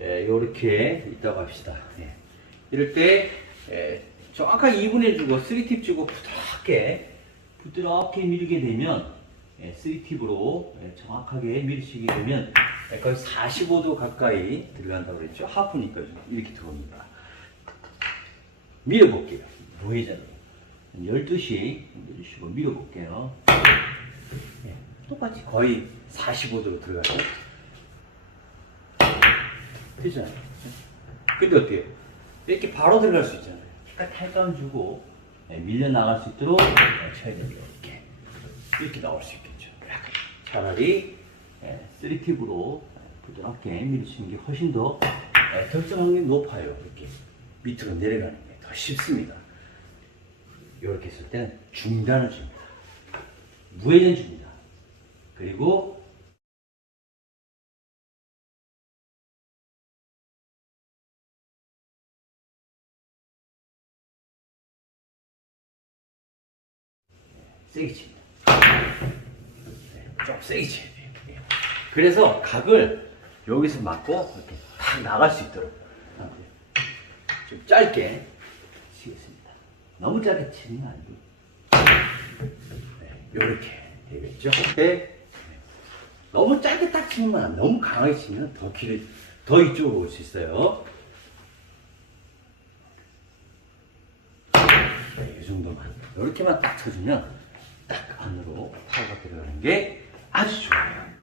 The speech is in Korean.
이렇게 있다고 합시다. 예. 이럴 때 에, 정확하게 2분해 주고 3팁 주고 부드럽게 부드럽게 밀게 되면 3팁으로 정확하게 밀으시게 되면 예, 거의 45도 가까이 들어간다고 그랬죠. 하프니까 이렇게 들어옵니다. 밀어볼게요. 보이잖아요. 12시 밀으시고 밀어볼게요. 예, 똑같이 거의 45도로 들어가죠. 되잖아요. 근데 어때요? 이렇게 바로 들어갈 수 있잖아요. 약간 탈감 주고 예, 밀려 나갈 수 있도록 예, 쳐야 돼요. 이렇게 이렇게 나올 수 있겠죠. 차라리 예, 3팁으로 부드럽게 밀으시는 게 훨씬 더 예, 득점 확률이 높아요. 이렇게 밑으로 내려가는 게 더 쉽습니다. 이렇게 했을 때는 중단을 줍니다. 무회전 줍니다. 그리고 세게 칩니다. 네, 좀 세게 쳐야 돼요. 예. 그래서 각을 여기서 맞고 이렇게 탁 나갈 수 있도록 좀 짧게 치겠습니다. 너무 짧게 치는 안 돼요. 네, 이렇게 되겠죠. 네. 너무 짧게 딱 치면 안 돼. 너무 강하게 치면 더 길이 더 이쪽으로 올 수 있어요. 네, 이 정도만 이렇게만 딱 쳐주면 파워가 들어가는 게 아주 좋아요.